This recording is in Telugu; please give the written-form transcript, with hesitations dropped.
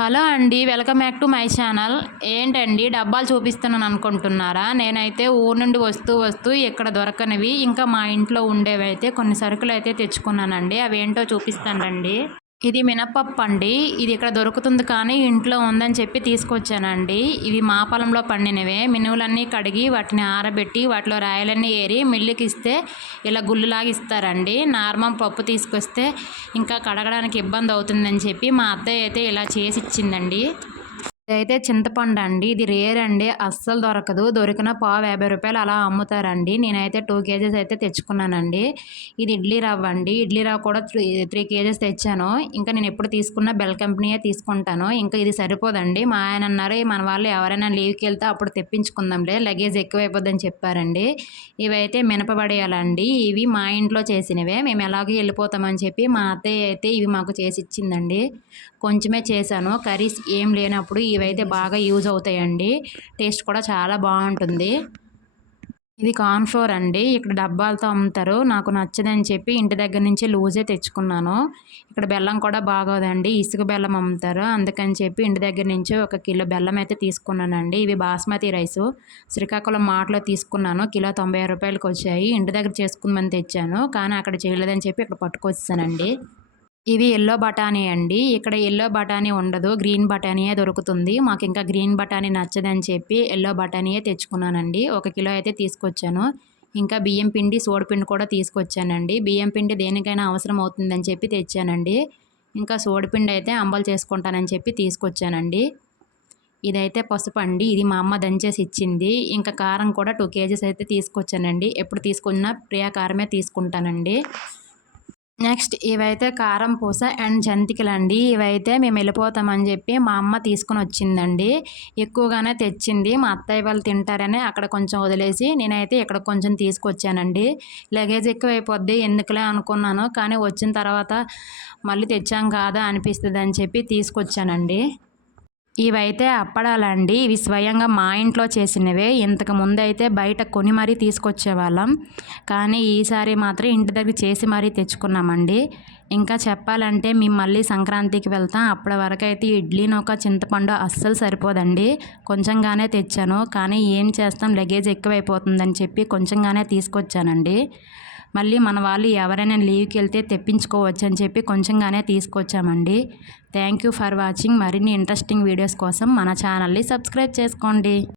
హలో అండి. Welcome back to my channel. ఏంటండి డబ్బాలు చూపిస్తున్నాను అనుకుంటున్నారా? నేనైతే ఊరు నుండి వస్తూ ఇక్కడ దొరకనివి ఇంకా మా ఇంట్లో ఉండేవైతే కొన్ని సరుకులైతే తెచ్చుకున్నానండి. అవేంటో చూపిస్తాను రండి. ఇది మినపప్పు అండి. ఇది ఇక్కడ దొరుకుతుంది కానీ ఇంట్లో ఉందని చెప్పి తీసుకొచ్చానండి. ఇవి మా పొలంలో పండినవే. మినువులన్నీ కడిగి వాటిని ఆరబెట్టి వాటిలో రాయలన్నీ ఏరి మిల్లుకి ఇస్తే ఇలా గుళ్ళులాగా ఇస్తారండి. నార్మల్ పప్పు తీసుకొస్తే ఇంకా కడగడానికి ఇబ్బంది అవుతుందని చెప్పి మా అత్తయ్య అయితే ఇలా చేసి ఇచ్చిందండి. ఇదైతే చింతపండు అండి. ఇది రేర్ అండి. అస్సలు దొరకదు. దొరికిన పావు రూ. 50 అలా అమ్ముతారండి. నేనైతే 2 కేజెస్ అయితే తెచ్చుకున్నానండి. ఇది ఇడ్లీ రవ్వ అండి. ఇడ్లీ రవ్వ కూడా 3 కేజెస్ తెచ్చాను. ఇంకా నేను ఎప్పుడు తీసుకున్నా బెల్ కంపెనీయే తీసుకుంటాను. ఇంకా ఇది సరిపోదండి. మా ఆయన అన్నారు మన వాళ్ళు ఎవరైనా లీవ్కి వెళ్తే అప్పుడు తెప్పించుకుందాంలే, లగేజ్ ఎక్కువైపోద్దని చెప్పారండి. ఇవైతే మినపబడియాలండి. ఇవి మా ఇంట్లో చేసినవే. మేము ఎలాగో వెళ్ళిపోతామని చెప్పి మా అత్తయ్య అయితే ఇవి మాకు చేసి ఇచ్చిందండి. కొంచెమే చేశాను. కర్రీస్ ఏం లేనప్పుడు ఇవైతే బాగా యూజ్ అవుతాయండి. టేస్ట్ కూడా చాలా బాగుంటుంది. ఇది కార్న్ ఫ్లోర్ అండి. ఇక్కడ డబ్బాలతో అమ్ముతారు. నాకు నచ్చదని చెప్పి ఇంటి దగ్గర నుంచి లూజే తెచ్చుకున్నాను. ఇక్కడ బెల్లం కూడా బాగోదండి. ఇసుక బెల్లం అమ్ముతారు. అందుకని చెప్పి ఇంటి దగ్గర నుంచి 1 కిలో బెల్లం అయితే తీసుకున్నానండి. ఇవి బాస్మతి రైసు. శ్రీకాకుళం మార్ట్లో తీసుకున్నాను. కిలో రూ. 90కి వచ్చాయి. ఇంటి దగ్గర చేసుకుందామని తెచ్చాను కానీ అక్కడ చేయలేదని చెప్పి ఇక్కడ పట్టుకొచ్చానండి. ఇవి యెల్లో బఠానీ అండి. ఇక్కడ యెల్లో బఠానీ ఉండదు. గ్రీన్ బఠానీయే దొరుకుతుంది. మాకు ఇంకా గ్రీన్ బఠానీ నచ్చదని చెప్పి యెల్లో బఠానీయే తెచ్చుకున్నానండి. 1 కిలో అయితే తీసుకొచ్చాను. ఇంకా బియ్యం పిండి, సోడిపిండి కూడా తీసుకొచ్చానండి. బియ్యం పిండి దేనికైనా అవసరం అవుతుందని చెప్పి తెచ్చానండి. ఇంకా సోడిపిండి అయితే అంబలు చేసుకుంటానని చెప్పి తీసుకొచ్చానండి. ఇదైతే పసుపు అండి. ఇది మా అమ్మ దంచేసి ఇచ్చింది. ఇంకా కారం కూడా 2 కేజెస్ అయితే తీసుకొచ్చానండి. ఎప్పుడు తీసుకున్నా ప్రియా కారమే తీసుకుంటానండి. నెక్స్ట్ ఇవైతే కారం పూస అండ్ జంతికలండి. ఇవైతే మేము వెళ్ళిపోతామని చెప్పి మా అమ్మ తీసుకొని వచ్చిందండి. ఎక్కువగానే తెచ్చింది. మా అత్తయ్య వాళ్ళు తింటారని అక్కడ కొంచెం వదిలేసి నేనైతే ఇక్కడ కొంచెం తీసుకొచ్చానండి. లగేజ్ ఎక్కువైపోద్ది ఎందుకులే అనుకున్నాను కానీ వచ్చిన తర్వాత మళ్ళీ తెచ్చాం కాదా అనిపిస్తుంది అని చెప్పి తీసుకొచ్చానండి. ఇవైతే అప్పడాలండి. ఇవి స్వయంగా మా ఇంట్లో చేసినవే. ఇంతకు ముందైతే బయట కొని మరీ తీసుకొచ్చేవాళ్ళం కానీ ఈసారి మాత్రం ఇంటి దగ్గర చేసి మరీ తెచ్చుకున్నామండి. ఇంకా చెప్పాలంటే మేము మళ్ళీ సంక్రాంతికి వెళ్తాం. అప్పటి వరకు అయితే ఇడ్లీ నూక, చింతపండు అస్సలు సరిపోదండి. కొంచెంగానే తెచ్చాను కానీ ఏం చేస్తాం, లగేజ్ ఎక్కువైపోతుందని చెప్పి కొంచెంగానే తీసుకొచ్చానండి. మళ్ళీ మన వాళ్ళు ఎవరైనా లీవ్కి వెళ్తే తెప్పించుకోవచ్చు అని చెప్పి కొంచెంగానే తీసుకొచ్చామండి. Thank you for watching. మరిన్ని ఇంట్రెస్టింగ్ వీడియోస్ కోసం మన ఛానల్ని సబ్స్క్రైబ్ చేసుకోండి.